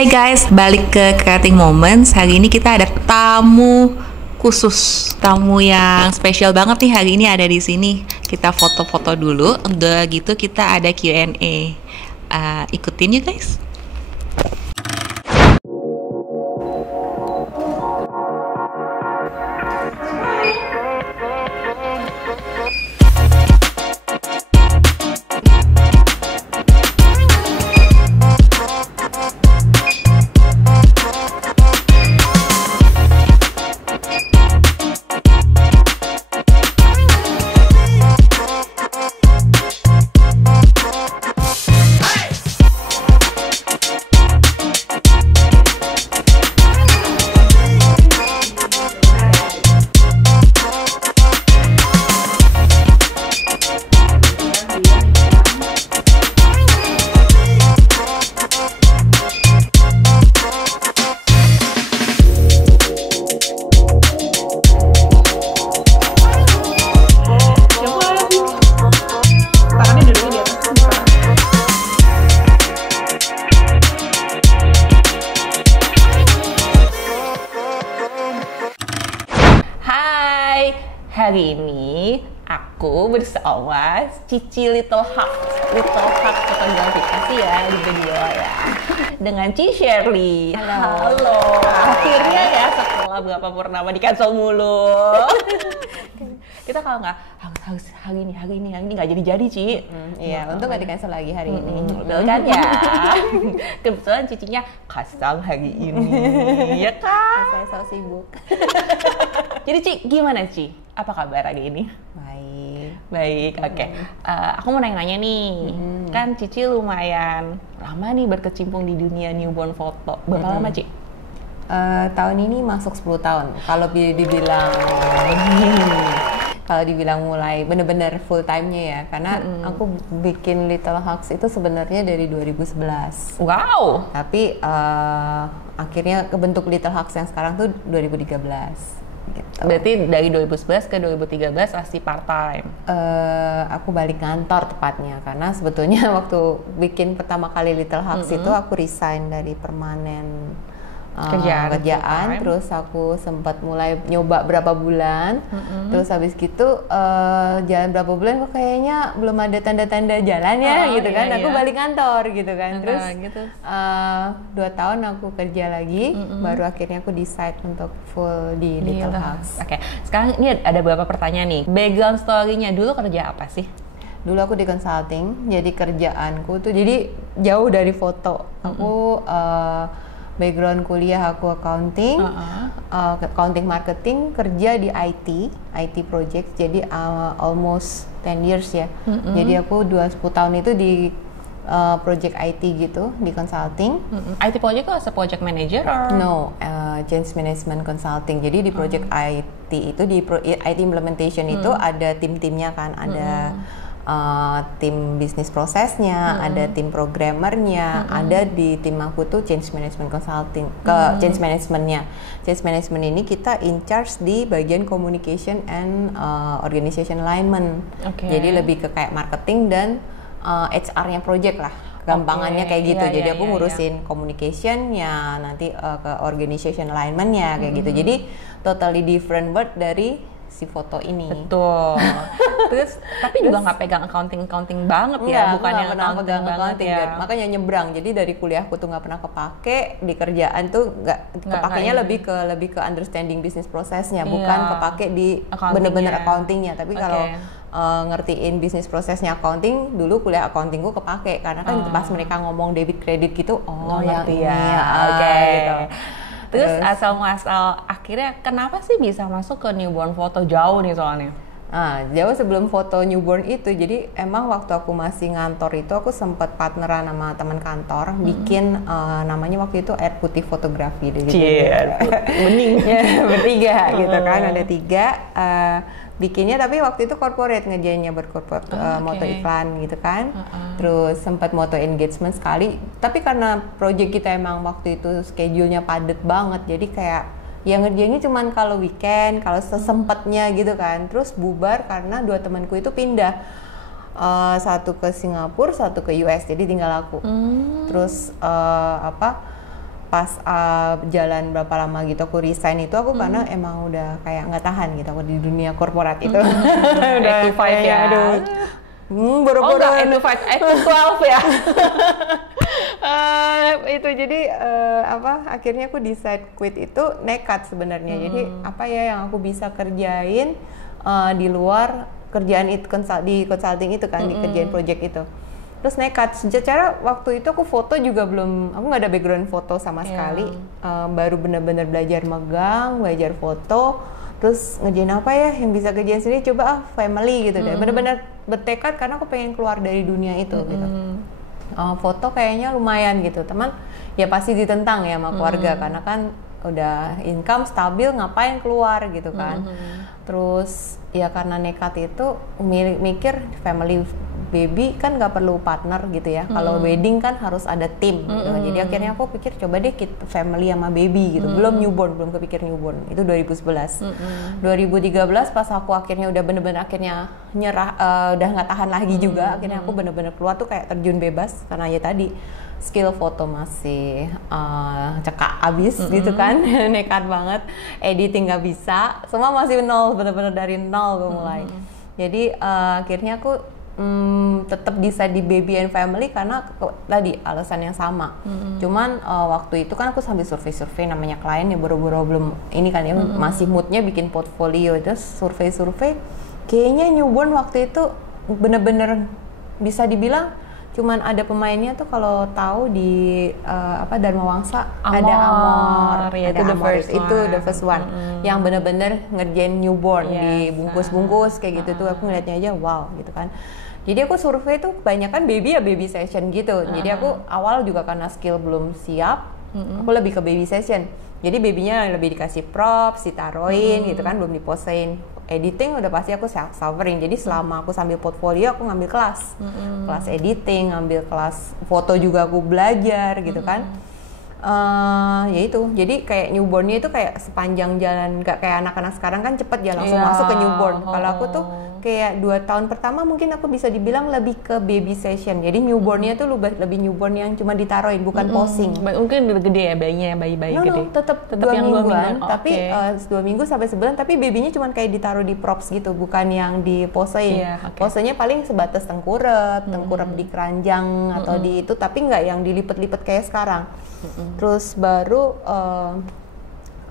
Hai guys, balik ke Creating Moments. Hari ini kita ada tamu khusus, tamu yang spesial banget nih hari ini ada di sini. Kita foto-foto dulu, udah gitu kita ada Q&A. Ikutin yuk guys. Hari ini aku bersama Cici Little Hawk fotografi, kasih ya di video ya, dengan Ci Shirley. Halo. Akhirnya ya setelah berapa purnama di cancel mulu. Kita kalau nggak harus hari ini nggak jadi Ci. Iya, untung nggak di cancel lagi hari ini. Betul kan ya? Kebetulan Cicinya kosong hari ini, ya kan? Saya so sibuk. Jadi Ci, gimana Ci? Apa kabar hari ini? Baik, oke. Aku mau nanya-nanya nih, kan Cici lumayan lama nih berkecimpung di dunia newborn foto. Berapa lama Ci? Tahun ini masuk 10 tahun. Kalau dibilang mulai bener-bener full time-nya ya, karena aku bikin Little Hawks itu sebenarnya dari 2011. Wow. Tapi akhirnya kebentuk Little Hawks yang sekarang tuh 2013. Gitu. Berarti dari 2011 ke 2013 masih part time? Aku balik kantor tepatnya, karena sebetulnya waktu bikin pertama kali Little Hawks itu aku resign dari permanen kerjaan, terus aku sempat mulai nyoba berapa bulan, terus habis gitu jalan berapa bulan kok kayaknya belum ada tanda-tanda jalan ya gitu kan, aku balik kantor gitu kan, terus 2 tahun aku kerja lagi, baru akhirnya aku decide untuk full di Little Hawks. Oke, sekarang ini ada beberapa pertanyaan nih, background story-nya dulu kerja apa sih? Dulu aku di consulting, jadi kerjaanku tuh jadi jauh dari foto. Aku background kuliah aku accounting, accounting marketing, kerja di IT project, jadi almost 10 years ya. Jadi aku 10 tahun itu di project IT gitu, di consulting. IT project itu as a project manager or? No, change management consulting. Jadi di project IT itu, di IT implementation itu ada tim-timnya kan, ada tim bisnis prosesnya, ada tim programmernya, ada di tim aku tuh change management consulting, change managementnya. Change management ini kita in charge di bagian communication and organization alignment. Jadi lebih ke kayak marketing dan HR-nya project lah, gampangannya kayak gitu. Jadi aku ngurusin communication-nya, nanti ke organization alignment-nya kayak gitu. Jadi totally different world dari si foto ini. Betul. Terus tapi juga nggak pegang accounting banget ya, bukan yang pernah pegang accounting ya. Makanya nyebrang. Jadi dari kuliahku tuh nggak pernah kepake, di kerjaan tuh nggak kepakainya lebih ke understanding bisnis prosesnya, bukan kepake di bener-bener accountingnya. Tapi kalau ngertiin bisnis prosesnya accounting, dulu kuliah accountingku kepake karena kan pas mereka ngomong debit kredit gitu, yang ini gitu. Terus asal muasal akhirnya kenapa sih bisa masuk ke newborn foto jauh nih soalnya? Jauh sebelum foto newborn itu, jadi emang waktu aku masih ngantor itu aku sempat partneran sama teman kantor bikin namanya waktu itu Air Putih Fotografi. Bening bertiga gitu kan, ada 3 bikinnya, tapi waktu itu corporate ngerjainnya, berkorporat moto iklan gitu kan. Terus sempat moto engagement sekali, tapi karena project kita emang waktu itu schedule-nya padat banget, jadi kayak ya ngerjainnya cuman kalau weekend, kalau sesempatnya gitu kan. Terus bubar karena 2 temanku itu pindah, satu ke Singapura, satu ke US, jadi tinggal aku. Terus pas jalan berapa lama gitu aku resign itu aku karena emang udah kayak nggak tahan gitu aku di dunia korporat itu. Udah 8 to 5 ya. Aduh. Boro-boro 8 to 5, 8 to 12 ya. Itu jadi akhirnya aku decide quit itu nekat sebenarnya. Jadi apa ya yang aku bisa kerjain di luar kerjaan itu di consulting itu kan, di kerjaan project itu. Terus nekat, secara waktu itu aku foto juga aku nggak ada background foto sama sekali, baru benar-benar belajar megang, belajar foto, terus ngerjain apa ya yang bisa kerjain sendiri, coba family gitu deh, benar-benar bertekad karena aku pengen keluar dari dunia itu gitu. Foto kayaknya lumayan gitu, teman ya pasti ditentang ya sama keluarga karena kan udah income stabil ngapain keluar gitu kan. Terus ya karena nekat itu mikir family baby kan nggak perlu partner gitu ya. Kalau wedding kan harus ada tim gitu. Jadi akhirnya aku pikir coba deh kita family sama baby gitu. Belum kepikir newborn. Itu 2011. 2013 pas aku akhirnya udah bener-bener akhirnya nyerah, udah nggak tahan lagi juga. Akhirnya aku bener-bener keluar tuh kayak terjun bebas karena ya tadi skill foto masih cekak abis gitu kan. Nekat banget, editing nggak bisa, semua masih nol, bener-bener dari nol gue mulai. Jadi akhirnya aku tetap bisa di baby and family karena tadi alasan yang sama. Cuman waktu itu kan aku sambil survei namanya klien ya boro-boro belum ini kan ya masih moodnya bikin portfolio, terus survei kayaknya newborn waktu itu bener-bener bisa dibilang cuman ada pemainnya tuh kalau tahu di Dharma Wangsa ada Amor, ya, ada Amor itu the first one yang bener-bener ngerjain newborn dibungkus-bungkus kayak gitu tuh aku ngeliatnya aja wow gitu kan. Jadi aku survei tuh kebanyakan baby ya baby session gitu. Jadi aku awal juga karena skill belum siap, aku lebih ke baby session. Jadi babynya lebih dikasih props, ditaruhin gitu kan, belum diposein. Editing udah pasti aku self-suffering. Jadi selama aku sambil portfolio aku ngambil kelas. Kelas editing, ngambil kelas foto juga aku belajar gitu kan. Ya itu, jadi kayak newbornnya itu kayak sepanjang jalan, gak kayak anak-anak sekarang kan cepet ya langsung masuk ke newborn. Kalau aku tuh kayak 2 tahun pertama mungkin aku bisa dibilang lebih ke baby session. Jadi newbornnya tuh lebih newborn yang cuma ditaruhin, bukan posing. Mungkin gede ya bayinya, bayi gede. Tetap 2 mingguan, tapi 2 minggu sampai sebulan, tapi babynya cuma kayak ditaruh di props gitu, bukan yang diposein. Posenya paling sebatas tengkurap di keranjang atau di itu, tapi nggak yang dilipet-lipet kayak sekarang. Terus baru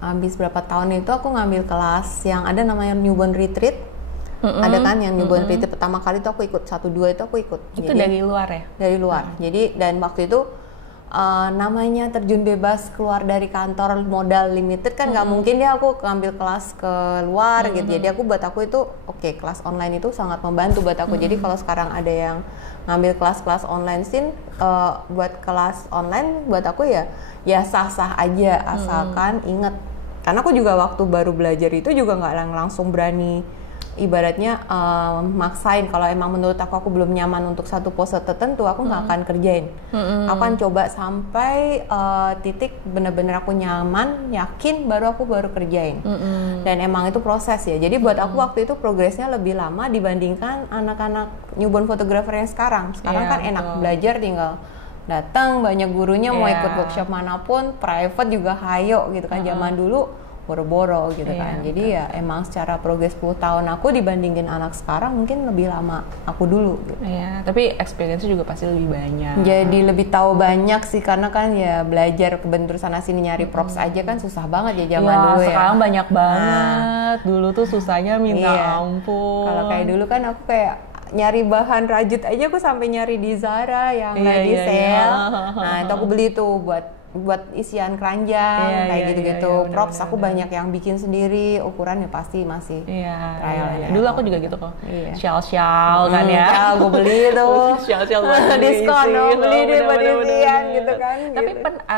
habis berapa tahun itu aku ngambil kelas yang ada namanya newborn retreat. Ada kan yang newborn retreat pertama kali itu aku ikut 1-2 itu aku ikut. Itu jadi, dari luar ya? Dari luar. Jadi dan waktu itu namanya terjun bebas keluar dari kantor modal limited kan nggak mungkin ya aku ngambil kelas ke luar gitu. Jadi buat aku itu kelas online itu sangat membantu buat aku. Jadi kalau sekarang ada yang ngambil kelas-kelas online buat kelas online buat aku ya sah-sah aja asalkan inget. Karena aku juga waktu baru belajar itu juga nggak langsung berani ibaratnya maksain. Kalau emang menurut aku belum nyaman untuk satu pose tertentu aku nggak akan kerjain. Aku akan coba sampai titik bener-bener aku nyaman, yakin baru aku kerjain. Dan emang itu proses ya. Jadi buat aku waktu itu progresnya lebih lama dibandingkan anak-anak newborn photographer yang sekarang. Sekarang kan enak belajar, tinggal datang, banyak gurunya, mau ikut workshop manapun, private juga hayo gitu kan. Zaman dulu boro-boro gitu kan. Jadi ya emang secara progres 10 tahun aku dibandingin anak sekarang mungkin lebih lama aku dulu gitu. Iya, tapi experience juga pasti lebih banyak. Jadi lebih tahu banyak sih karena kan ya belajar kebentur sana sini nyari props aja kan susah banget ya zaman dulu ya. Sekarang banyak banget. Dulu tuh susahnya minta ampun. Kalau kayak dulu kan aku kayak nyari bahan rajut aja aku sampai nyari di Zara yang lagi sale. Nah, itu aku beli tuh buat isian keranjang kayak gitu-gitu. Props aku banyak yang bikin sendiri, ukurannya pasti masih trial. Dulu aku juga gitu kok. Shawl kan ya. Shawl gue beli tuh. Shawl buat diskon beli di buat isian gitu kan. Tapi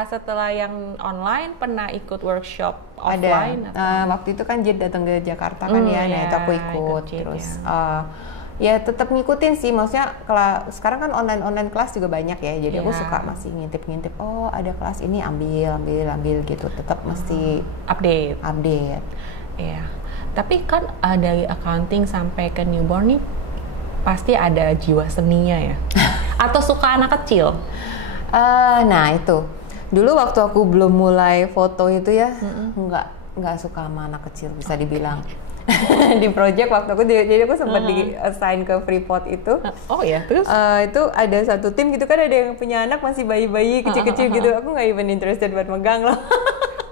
setelah yang online pernah ikut workshop offline? Waktu itu kan Jid datang ke Jakarta kan ya. Nah itu aku ikut terus. Ya tetap ngikutin sih, maksudnya kalau sekarang kan online kelas juga banyak ya, jadi aku suka masih ngintip oh ada kelas ini ambil gitu, tetap mesti update. Iya, tapi kan dari accounting sampai ke newborn nih pasti ada jiwa seninya ya, atau suka anak kecil? Nah itu Dulu waktu aku belum mulai foto itu ya, nggak suka sama anak kecil bisa dibilang. Di project waktu aku, jadi aku sempat di assign ke Freeport itu. Oh ya, terus? Itu ada satu tim gitu kan, ada yang punya anak masih bayi-bayi kecil-kecil gitu. Aku nggak even interested buat megang loh.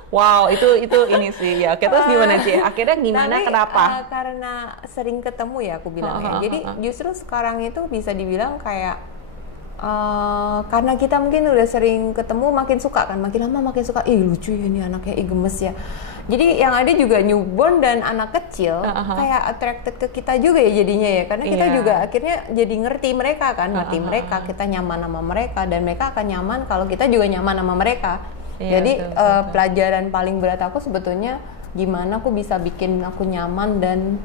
Wow, itu ini sih ya. Terus gimana Ci? Akhirnya gimana? Kenapa? Karena sering ketemu ya aku bilang ya. Jadi justru sekarang itu bisa dibilang kayak karena kita mungkin udah sering ketemu, makin suka kan, makin lama makin suka. Ih lucu ya ini anaknya, ih gemes ya. Jadi yang ada juga newborn dan anak kecil kayak attracted ke kita juga ya jadinya ya. Karena kita juga akhirnya jadi ngerti mereka kan, ngerti mereka, kita nyaman sama mereka dan mereka akan nyaman kalau kita juga nyaman sama mereka. Jadi betul. Pelajaran paling berat aku sebetulnya gimana aku bisa bikin aku nyaman dan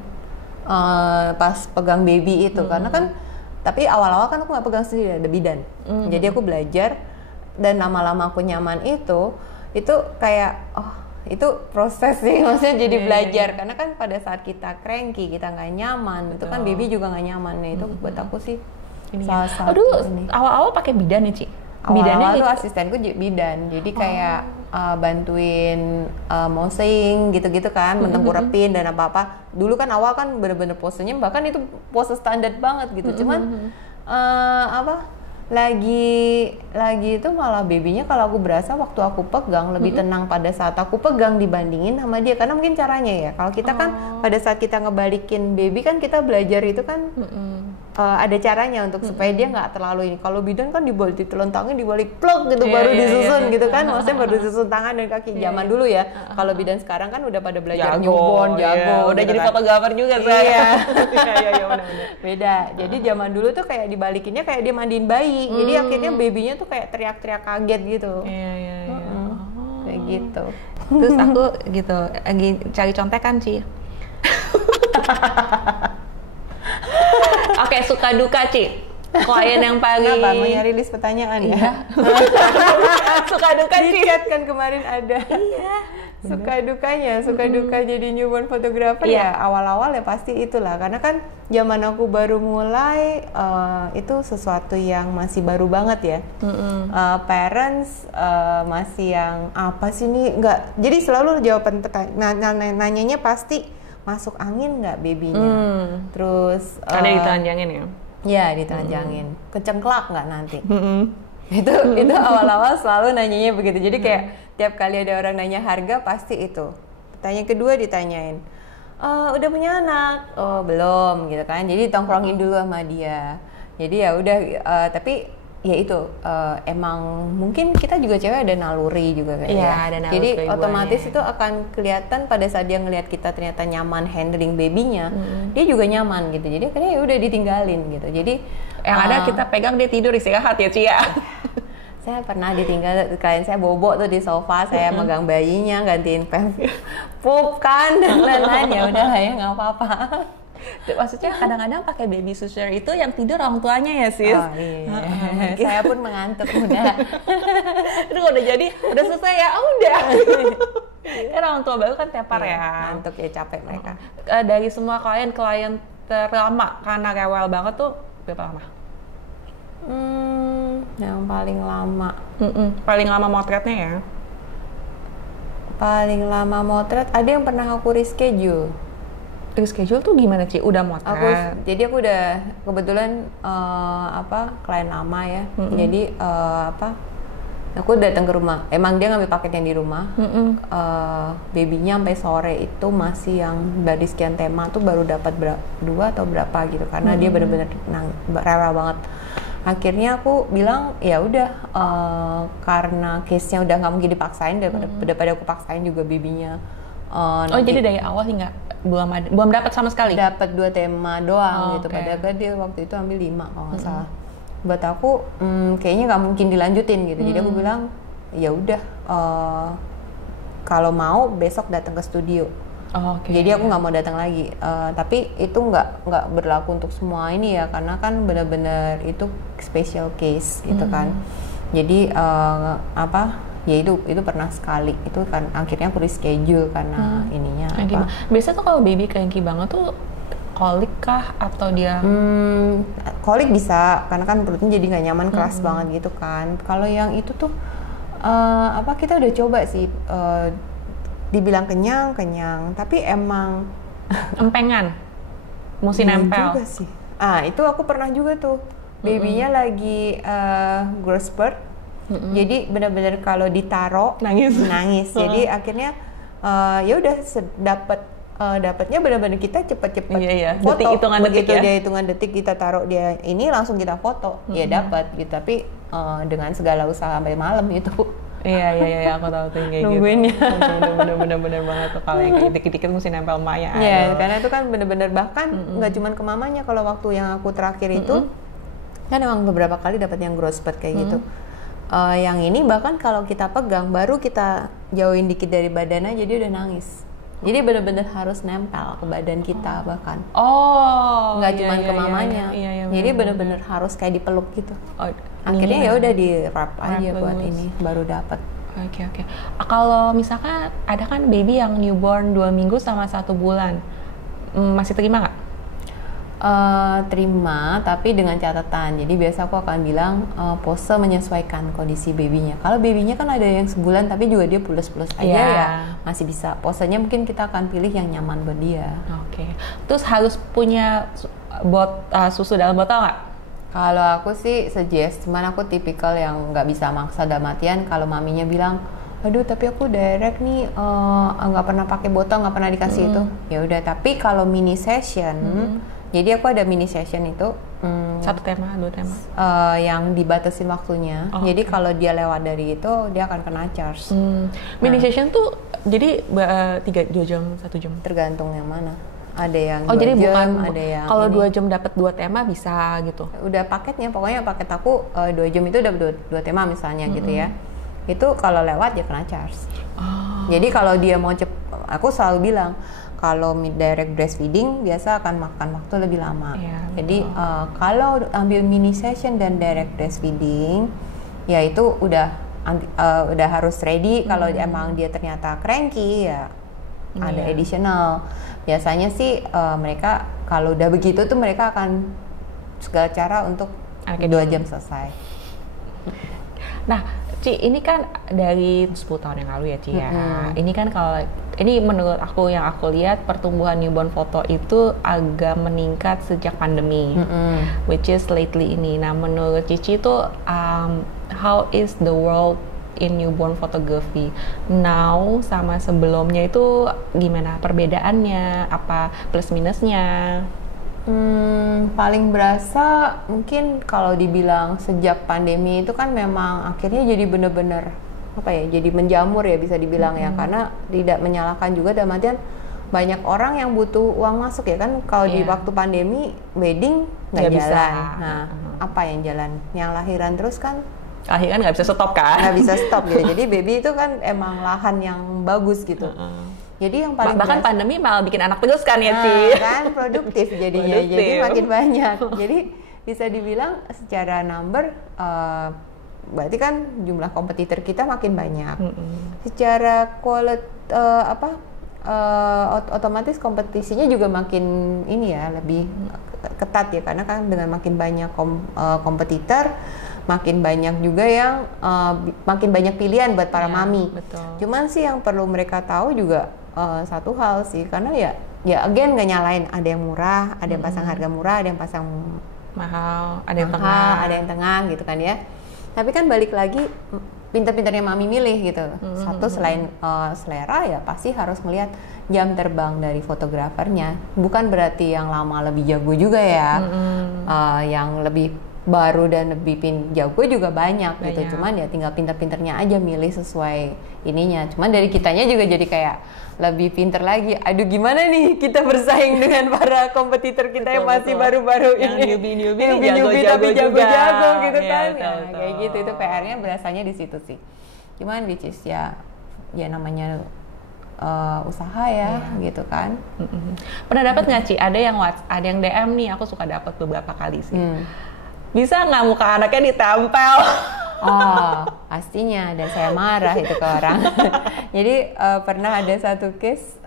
pas pegang baby itu karena kan tapi awal-awal kan aku nggak pegang sendiri, ada bidan. Jadi aku belajar dan lama-lama aku nyaman itu kayak itu proses sih, maksudnya jadi belajar karena kan pada saat kita cranky, kita nggak nyaman, itu kan baby juga nggak nyaman. Nah itu buat aku sih salah satu. Aduh, awal-awal pakai bidan nih Ci? Awal-awal tuh asistenku bidan, jadi kayak bantuin mousing gitu-gitu kan, mentengkurepin dan apa-apa. Dulu kan awal kan bener-bener posenya, bahkan itu pose standar banget gitu. Cuman lagi itu malah babynya kalau aku berasa waktu aku pegang lebih tenang pada saat aku pegang dibandingin sama dia, karena mungkin caranya ya. Kalau kita kan pada saat kita ngebalikin baby kan kita belajar itu kan ada caranya untuk supaya dia nggak terlalu ini. Kalau bidan kan dibalik ditelentangin, dibalik plug gitu baru disusun gitu kan, maksudnya baru disusun tangan dan kaki. Zaman dulu ya. Kalau bidan sekarang kan udah pada belajar newborn, jago, udah gitu jadi kan. Fotografer juga saya. Iya, benar-benar. Beda. Jadi zaman dulu tuh kayak dibalikinnya kayak dia mandiin bayi. Jadi akhirnya babynya tuh kayak teriak-teriak kaget gitu. Iya. Kayak gitu. Terus aku gitu lagi cari contekan Ci. Oke, suka duka Ci. Klien yang paling Kenapa? Mau nyari list pertanyaan ya? Suka duka Ci. Di chat kan kemarin ada. Iya. Suka duka jadi newborn photographer ya awal-awal ya pasti itulah, karena kan zaman aku baru mulai itu sesuatu yang masih baru banget ya. Parents masih yang apa sih ini nggak, jadi selalu jawaban nanyanya pasti masuk angin nggak babynya, terus ada ditelanjangin ya? Ya ditelanjangin, kecengklak nggak nanti? itu awal-awal selalu nanyanya begitu. Jadi kayak tiap kali ada orang nanya harga pasti itu. Pertanyaan kedua ditanyain, udah punya anak? Oh belum gitu kan. Jadi tongkrongin dulu sama dia. Jadi ya udah, tapi ya itu emang mungkin kita juga cewek ada naluri juga kan ya. Ada naluri. Jadi otomatis itu akan kelihatan pada saat dia ngelihat kita ternyata nyaman handling babynya, dia juga nyaman gitu. Jadi akhirnya ya udah ditinggalin gitu. Jadi yang ada kita pegang dia tidur istirahat ya Ci ya. Saya pernah ditinggal klien saya bobo tuh di sofa, saya megang bayinya, gantiin pup kan dan lain-lain, ya udah ya nggak apa-apa. Maksudnya kadang-kadang pakai baby suster itu yang tidur orang tuanya ya sis. Oh iya. Saya pun mengantuk udah. Itu udah jadi udah selesai ya, udah. Kan orang tua baru kan tepar ya. Ngantuk ya, capek mereka. Dari semua klien terlama karena rewel banget tuh berapa lama? Yang paling lama. Paling lama motretnya ya? Paling lama motret ada yang pernah aku reschedule. Reschedule tuh gimana Ci? Udah motret? Jadi aku udah kebetulan klien lama ya. Jadi aku datang ke rumah. Emang dia ngambil paketnya di rumah. Babynya sampai sore itu masih yang dari sekian tema tuh baru dapat 2 atau berapa gitu. Karena dia benar-benar rewel banget. Akhirnya aku bilang ya udah karena case-nya udah nggak mungkin dipaksain, daripada aku paksain juga babynya. Jadi dari awal hingga belum dapat sama sekali? Dapat 2 tema doang gitu. Padahal kan dia waktu itu ambil 5 kalau nggak salah. Buat aku kayaknya nggak mungkin dilanjutin gitu. Jadi aku bilang ya udah kalau mau besok datang ke studio. Jadi aku nggak mau datang lagi. Tapi itu nggak berlaku untuk semua ini ya, karena kan benar-benar itu special case gitu kan. Jadi ya itu pernah sekali, itu kan akhirnya aku reschedule karena ininya apa. Biasanya tuh kalau baby cranky banget tuh kolik kah atau dia? Kolik bisa, karena kan perutnya jadi nggak nyaman, keras banget gitu kan. Kalau yang itu tuh Apa kita udah coba sih, dibilang kenyang, tapi emang Empengan, mesti nempel. juga sih. Itu aku pernah juga tuh, babynya lagi growth spurt, jadi benar-benar kalau ditaro nangis. Jadi akhirnya ya udah dapatnya benar-benar kita cepet-cepet foto. Detik, hitungan begitu detik ya. dia hitungan detik kita taruh dia ini langsung kita foto, ya dapat gitu. Tapi dengan segala usaha sampai malam itu. Iya, aku tahu tuh yang kayak Nungguinnya. gitu. Bener-bener banget tuh kalau yang kayak dikit-dikit mesti nempel emaknya. Iya, karena itu kan bener-bener bahkan nggak cuma ke mamanya. Kalau waktu yang aku terakhir itu kan emang beberapa kali dapat yang growth spurt kayak gitu. Yang ini bahkan kalau kita pegang baru kita jauhin dikit dari badannya jadi udah nangis. Jadi bener-bener harus nempel ke badan kita bahkan. Nggak cuma ke mamanya. Iya, jadi bener-bener harus kayak dipeluk gitu. Akhirnya iya. ya udah di wrap aja buat bagus. ini baru dapat. Oke. Kalau misalkan ada kan baby yang newborn 2 minggu sama 1 bulan, masih terima nggak? Terima, tapi dengan catatan. Jadi biasa aku akan bilang pose menyesuaikan kondisi babynya. Kalau babynya kan ada yang sebulan tapi juga dia pules-pules aja ya masih bisa. Posenya mungkin kita akan pilih yang nyaman buat dia. Oke. Terus harus punya susu dalam botol nggak? Kalau aku sih suggest, cuman aku tipikal yang nggak bisa maksa dalam artian kalau maminya bilang, aduh tapi aku direct nih nggak pernah pakai botol, nggak pernah dikasih itu. Ya udah, tapi kalau mini session, jadi aku ada mini session itu 1 tema, 2 tema. Yang dibatasin waktunya. Jadi kalau dia lewat dari itu dia akan kena charge. Mini session tuh jadi 2 jam, 1 jam. Tergantung yang mana. Ada yang 2 jadi jam, bukan ada yang kalau ini. 2 jam dapat 2 tema bisa gitu. Udah paketnya, pokoknya paket aku 2 jam itu udah 2 tema misalnya gitu ya. Itu kalau lewat ya kena charge. Jadi kalau dia mau aku selalu bilang kalau direct breastfeeding biasa akan makan waktu lebih lama. Jadi kalau ambil mini session dan direct breastfeeding, ya itu udah harus ready. Kalau emang dia ternyata cranky ya ada additional. Biasanya sih mereka kalau udah begitu tuh mereka akan segala cara untuk 2 jam selesai. Nah, Ci, ini kan dari 10 tahun yang lalu ya, Ci ya. Ini kan ini menurut aku yang aku lihat pertumbuhan newborn foto itu agak meningkat sejak pandemi, which is lately ini. Nah, menurut Cici itu how is the world in newborn photography now sama sebelumnya itu gimana perbedaannya, apa plus minusnya? Paling berasa mungkin kalau dibilang sejak pandemi itu kan memang akhirnya jadi bener-bener jadi menjamur ya bisa dibilang ya, karena tidak menyalahkan juga dalam artian banyak orang yang butuh uang masuk ya kan. Kalau di waktu pandemi wedding nggak jalan, apa yang jalan? Yang lahiran terus kan Akhirnya nggak bisa stop kan? Nggak bisa stop gitu. Jadi baby itu kan emang lahan yang bagus gitu. Jadi yang paling bahkan pandemi malah bikin anak terus kan ya, Ci? Kan produktif jadinya. Jadi makin banyak. Jadi bisa dibilang secara number berarti kan jumlah kompetitor kita makin banyak. Secara quality otomatis kompetisinya juga makin ini ya, lebih ketat ya, karena kan dengan makin banyak kompetitor makin banyak juga yang makin banyak pilihan buat para mami. Betul. Cuman sih yang perlu mereka tahu juga satu hal sih, karena ya again nggak nyalain, ada yang murah, ada yang pasang harga murah, ada yang pasang mahal, ada yang tengah, ada yang tengah gitu kan ya. Tapi kan balik lagi pintar-pintarnya mami milih gitu. Satu selain selera ya pasti harus melihat jam terbang dari fotografernya. Bukan berarti yang lama lebih jago juga ya. Yang lebih baru dan lebih jago juga banyak gitu. Cuman ya tinggal pintar-pintarnya aja milih sesuai ininya. Cuman dari kitanya juga jadi kayak lebih pintar lagi. Aduh gimana nih kita bersaing dengan para kompetitor kita yang masih baru-baru ini. Newbie tapi jago-jago gitu kan. Kayak gitu, itu PR-nya berasanya di situ sih. Cuman which is ya namanya usaha ya gitu kan. Pernah dapat nggak Ci? Ada yang DM nih, aku suka dapat beberapa kali sih. Bisa nggak muka anaknya ditempel? Oh, pastinya, dan saya marah itu ke orang. Jadi pernah ada satu case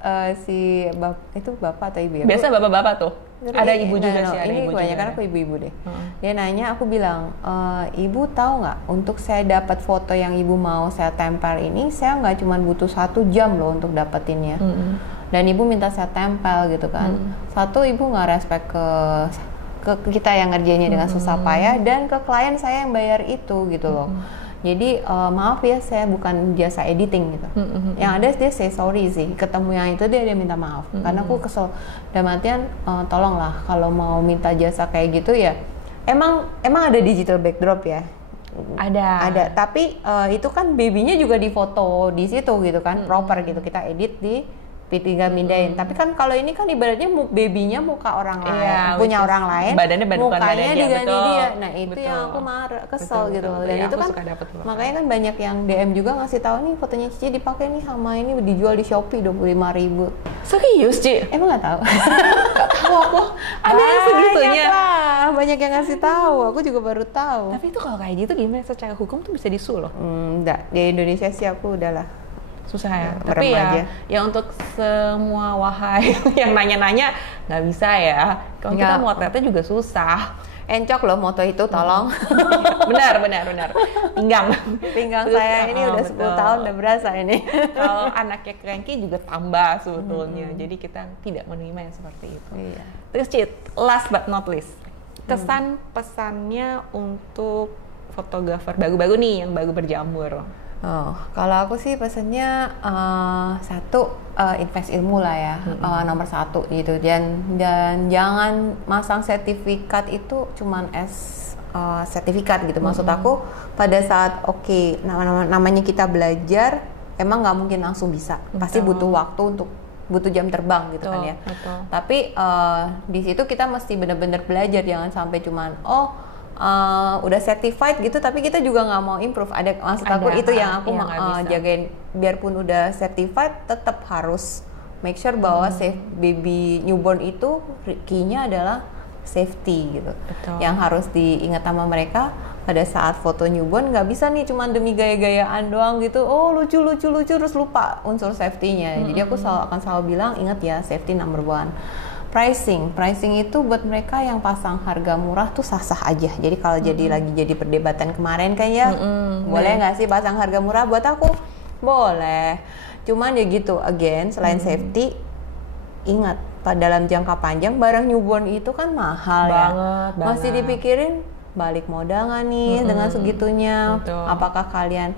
itu bapak atau ibu ya? Biasa bapak-bapak tuh. Ada ibu juga sih, ada ini ibu kebanyakan juga. aku ibu-ibu deh. Dia nanya, aku bilang, ibu tahu nggak untuk saya dapat foto yang ibu mau saya tempel ini, saya nggak cuma butuh 1 jam loh untuk dapetinnya. Dan ibu minta saya tempel gitu kan. Satu, ibu nggak respect ke kita yang ngerjainnya dengan susah payah, dan ke klien saya yang bayar itu gitu loh. Jadi maaf ya, saya bukan jasa editing gitu. Yang ada dia say sorry sih, ketemu yang itu dia minta maaf. Karena aku kesel. Dan artian tolonglah kalau mau minta jasa kayak gitu ya, emang ada digital backdrop ya. Ada. Tapi itu kan babynya juga difoto di situ gitu kan, proper gitu. Kita edit di tinggal mindahin. Tapi kan kalau ini kan ibaratnya babynya muka orang lain, punya orang lain, mukanya diganti dia. Nah itu yang aku marah, kesel gitu. Dan itu kan makanya kan banyak yang DM juga ngasih tahu nih fotonya Cici dipakai nih sama ini dijual di Shopee 25.000. Serius, Ci? Emang nggak tahu? Tahu aku. Ada yang segitunya. Banyak yang ngasih tahu. Aku juga baru tahu. Tapi itu kalau kayak gitu gimana secara hukum tuh bisa disuh loh? Enggak. Di Indonesia sih aku udahlah. Susah ya, tapi ya untuk semua wahai yang nanya-nanya nggak bisa ya. Kalau kita motretnya juga susah. Encok loh moto itu, tolong. benar. Pinggang saya ini udah 10 tahun udah berasa ini. Kalau anaknya cranky juga tambah sebetulnya. Jadi kita tidak menerima yang seperti itu. Iya. Terus Cit, last but not least, kesan pesannya untuk fotografer baru-baru nih yang baru berjamur. Kalau aku sih pesannya satu, invest ilmu lah ya, nomor 1 gitu, dan jangan masang sertifikat itu cuman sertifikat gitu. Maksud aku pada saat namanya kita belajar, emang nggak mungkin langsung bisa, pasti butuh waktu butuh jam terbang gitu kan ya. Tapi di situ kita mesti benar-benar belajar, jangan sampai cuman udah certified gitu tapi kita juga nggak mau improve. Maksud aku itu yang aku jagain, biarpun udah certified tetap harus make sure bahwa safe baby newborn itu key-nya adalah safety gitu. Yang harus diingat sama mereka pada saat foto newborn, nggak bisa nih cuma demi gaya-gayaan doang gitu, lucu terus lupa unsur safety-nya. Jadi aku akan selalu bilang, ingat ya, safety number 1. Pricing itu buat mereka yang pasang harga murah tuh sah-sah aja. Jadi kalau jadi perdebatan kemarin kan ya, boleh nggak sih pasang harga murah? Buat aku boleh. Cuman ya gitu, again, selain safety, ingat dalam jangka panjang barang newborn itu kan mahal banget. Masih dipikirin balik modal nggak nih dengan segitunya? Apakah kalian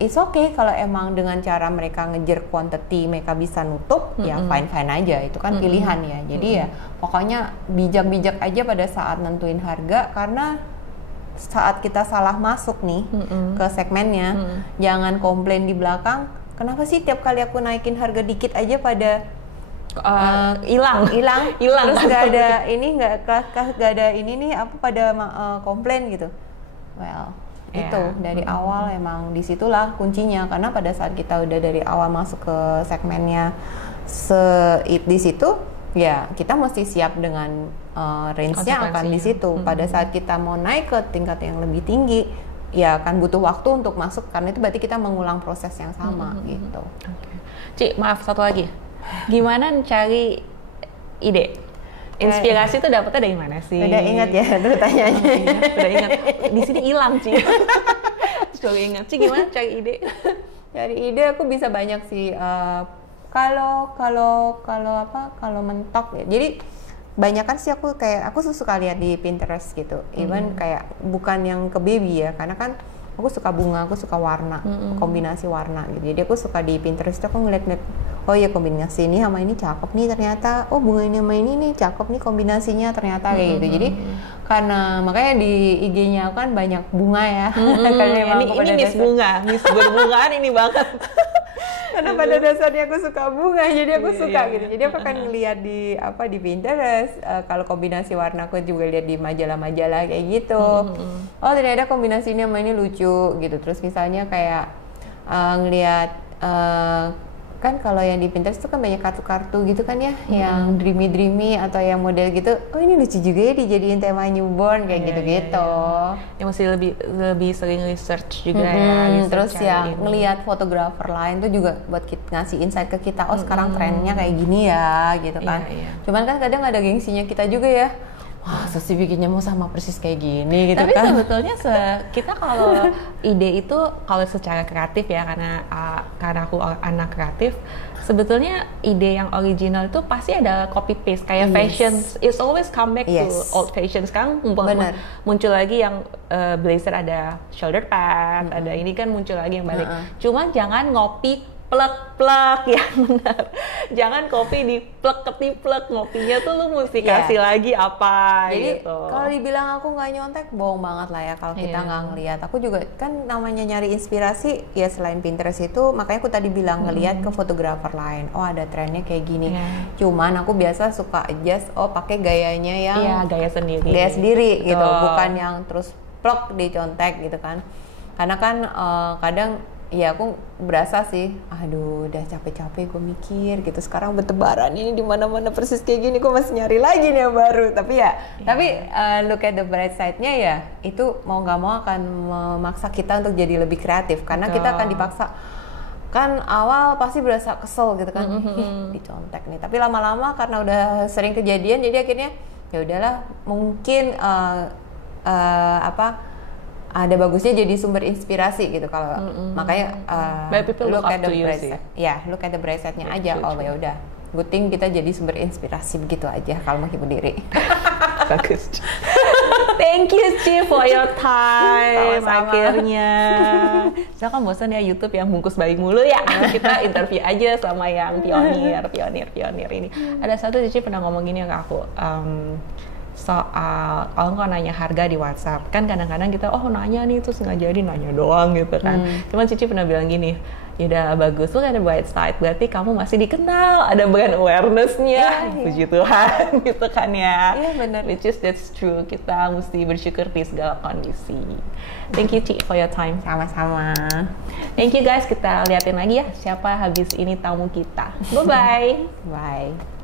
it's okay kalau emang dengan cara mereka ngejar quantity mereka bisa nutup, ya fine aja, itu kan pilihan ya. Jadi ya pokoknya bijak aja pada saat nentuin harga, karena saat kita salah masuk nih ke segmennya, jangan komplain di belakang, kenapa sih tiap kali aku naikin harga dikit aja pada hilang terus nggak ada ini nih apa pada komplain gitu. Itu dari awal emang disitulah kuncinya, karena pada saat kita udah dari awal masuk ke segmennya di situ ya kita mesti siap dengan range-nya akan di situ. Pada saat kita mau naik ke tingkat yang lebih tinggi ya akan butuh waktu untuk masuk, karena itu berarti kita mengulang proses yang sama gitu. Ci, maaf satu lagi, gimana cari ide? Inspirasi itu dapetnya dari mana sih? Udah ingat ya dulu tanyanya. Udah ingat. Di sini hilang Ci. Coba ingat Ci, gimana cari ide? Cari ide aku bisa banyak sih. Kalau mentok ya. Jadi banyak kan sih aku suka lihat di Pinterest gitu. Even kayak bukan yang ke baby ya, karena kan aku suka bunga, aku suka warna, kombinasi warna gitu. Jadi aku suka di Pinterest aku ngeliat kombinasi ini sama ini cakep nih ternyata, bunga ini sama ini nih cakep nih kombinasinya ternyata kayak gitu. Jadi karena makanya di IG-nya kan banyak bunga ya. Karena ini Miss Bunga, Miss Bungaan ini banget. Karena pada dasarnya aku suka bunga, jadi aku suka gitu. Jadi aku akan ngeliat di Pinterest, kalau kombinasi warna aku juga lihat di majalah-majalah kayak gitu. Ternyata kombinasi ini sama ini lucu gitu. Terus misalnya kayak ngeliat kan kalau yang di Pinterest tuh kan banyak kartu-kartu gitu kan ya, yang dreamy atau yang model gitu. Oh ini lucu juga ya dijadiin tema newborn kayak gitu-gitu. Yang mesti lebih sering research juga ya. Terus ya ngelihat fotografer lain tuh juga buat ngasih insight ke kita. Oh sekarang trennya kayak gini ya gitu kan. Cuman kan kadang ada gengsinya kita juga ya. Wah, Susi bikinnya mau sama persis kayak gini gitu. Tapi kan. Tapi sebetulnya kita kalau ide itu kalau secara kreatif ya, karena aku anak kreatif, sebetulnya ide yang original itu pasti ada copy paste kayak fashion. It's always come back to old fashion. Sekarang muncul lagi yang blazer ada shoulder pad, ada ini kan muncul lagi yang balik. Cuman jangan ngopi plek-plek ya, benar. Jangan kopi di plek-ketiplek, ngopinya tuh lu mesti kasih lagi apa. Jadi gitu. Kalau dibilang aku nggak nyontek, bohong banget lah ya kalau kita nggak ngelihat. Aku juga kan namanya nyari inspirasi ya, selain Pinterest itu, makanya aku tadi bilang ngelihat ke fotografer lain. Oh ada trennya kayak gini. Cuman aku biasa suka adjust, pakai gayanya yang gaya sendiri. Gaya sendiri gitu, bukan yang terus plek dicontek gitu kan. Karena kan kadang ya aku berasa sih, aduh udah capek-capek gue mikir gitu, sekarang bertebaran ini di mana-mana persis kayak gini, gue masih nyari lagi nih yang baru. Tapi look at the bright side-nya ya, itu mau nggak mau akan memaksa kita untuk jadi lebih kreatif, karena kita akan dipaksa. Kan awal pasti berasa kesel gitu kan, dicontek nih. Tapi lama-lama karena udah sering kejadian, jadi akhirnya ya udahlah, mungkin ada bagusnya jadi sumber inspirasi gitu kalau makanya look at the bright side. Look at the bright side-nya aja. Ya udah, good thing kita jadi sumber inspirasi, begitu aja kalau menghibur diri. Bagus. Thank you Ci for your time. Sama-sama. Akhirnya saya kan bosan ya YouTube yang bungkus bayi mulu ya. Kita interview aja sama yang pionir ini. Ada satu Cici pernah ngomong gini ke aku, soal kalau nggak nanya harga di WhatsApp, kan kadang-kadang kita nanya nih terus nggak jadi, nanya doang gitu kan. Cuman Cici pernah bilang gini, ya udah bagus, lu ada bright side, berarti kamu masih dikenal, ada brand awareness-nya. Puji Tuhan gitu kan ya. Iya benar. Which is that's true, kita mesti bersyukur di segala kondisi. Thank you Ci for your time. Sama-sama. Thank you guys, kita liatin lagi ya siapa habis ini tamu kita. Bye-bye. Bye.